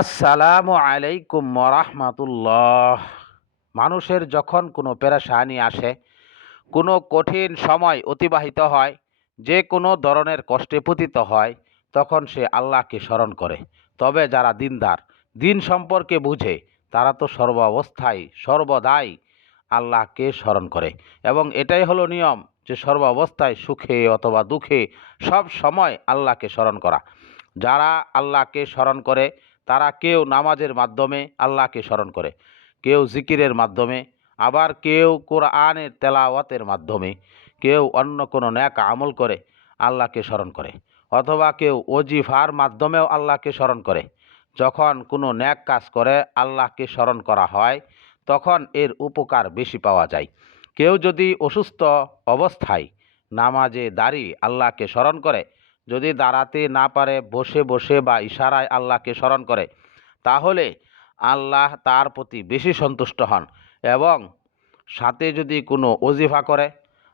আসসালামু আলাইকুম রহমাতুল্লাহ। মানুষের যখন কোনো পেরেশানি আসে, কোনো কঠিন সময় অতিবাহিত হয়, যে কোনো ধরনের কষ্টে পতিত হয়, তখন সে আল্লাহকে স্মরণ করে। তবে যারা দিনদার, দিন সম্পর্কে বুঝে, তারা তো সর্ব অবস্থায়, সর্বদাই আল্লাহকে স্মরণ করে। এবং এটাই হলো নিয়ম যে সর্ব অবস্থায় সুখে অথবা দুঃখে সব সময় আল্লাহকে স্মরণ করা। যারা আল্লাহকে স্মরণ করে তারা কেউ নামাজের মাধ্যমে আল্লাহকে স্মরণ করে, কেউ জিকিরের মাধ্যমে, আবার কেউ কোরআনের তেলাওয়াতের মাধ্যমে, কেউ অন্য কোনো ন্যাক আমল করে আল্লাহকে স্মরণ করে, অথবা কেউ ওজিফার মাধ্যমেও আল্লাহকে স্মরণ করে। যখন কোনো ন্যাক কাজ করে আল্লাহকে স্মরণ করা হয়, তখন এর উপকার বেশি পাওয়া যায়। কেউ যদি অসুস্থ অবস্থায় নামাজে দাঁড়িয়ে আল্লাহকে স্মরণ করে যদি দাঁড়াতে না পারে, বসে বসে বা ইশারায় আল্লাহকে স্মরণ করে, তাহলে আল্লাহ তার প্রতি বেশি সন্তুষ্ট হন এবং সাথে যদি কোনো অজিফা করে,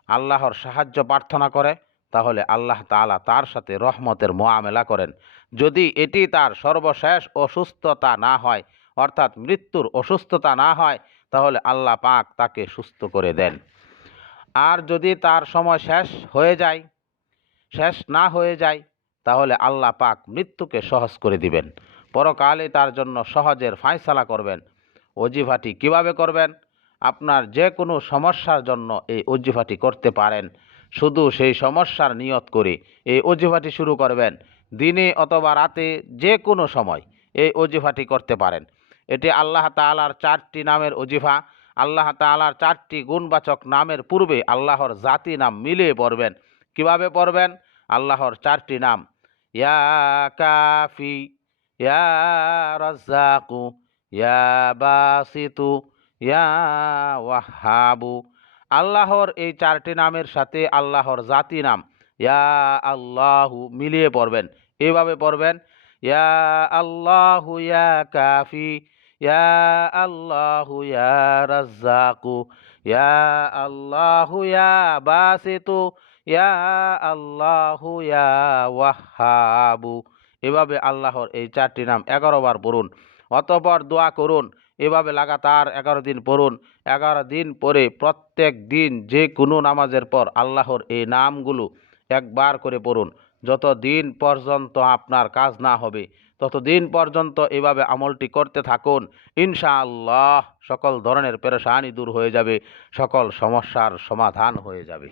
আল্লাহর সাহায্য প্রার্থনা করে, তাহলে আল্লাহ তাআলা তার সাথে রহমতের মোয়ামেলা করেন। যদি এটি তার সর্বশেষ অসুস্থতা না হয়, অর্থাৎ মৃত্যুর অসুস্থতা না হয়, তাহলে আল্লাহ পাক তাকে সুস্থ করে দেন। আর যদি তার সময় শেষ হয়ে যায় শেষ না হয়ে যায়, তাহলে আল্লাহ পাক মৃত্যুকে সহজ করে দিবেন। পরকালে তার জন্য সহজের ফায়সালা করবেন। অজিফাটি কীভাবে করবেন? আপনার যে কোনো সমস্যার জন্য এই অজিফাটি করতে পারেন। শুধু সেই সমস্যার নিয়ত করে এই অজিফাটি শুরু করবেন। দিনে অথবা রাতে যে কোনো সময় এই অজিফাটি করতে পারেন। এটি আল্লাহ তাআলার চারটি নামের অজিফা। আল্লাহ তাআলার চারটি গুণবাচক নামের পূর্বে আল্লাহর জাতি নাম মিলিয়ে পড়বেন। কীভাবে পড়বেন? আল্লাহর চারটি নাম। ইয়া কাফি, ইয়া রাজ্জাকু, ইয়া বাসিতু, ইয়া ওয়াহাবু আল্লাহর এই চারটি নামের সাথে আল্লাহর জাতি নাম। ইয়া আল্লাহু মিলিয়ে পড়বেন। এভাবে পড়বেন। ইয়া আল্লাহু ইয়া কাফি ইয়া আল্লাহু ইয়া রাজ্জাকু ইয়া আল্লাহু ইয়া বাসিতু ইয়া আল্লাহু ইয়া ওয়াহাবু এভাবে আল্লাহর এই চারটি নাম এগারো বার পড়ুন, অতপর দোয়া করুন, এভাবে লাগাতার এগারো দিন পড়ুন। এগারো দিন পরে প্রত্যেক দিন যে কোনো নামাজের পর আল্লাহর এই নামগুলো একবার করে পড়ুন। যত দিন পর্যন্ত আপনার কাজ না হবে, ততদিন পর্যন্ত এভাবে আমলটি করতে থাকুন। ইনশাআল্লাহ সকল ধরনের পেরেশানি দূর হয়ে যাবে, সকল সমস্যার সমাধান হয়ে যাবে।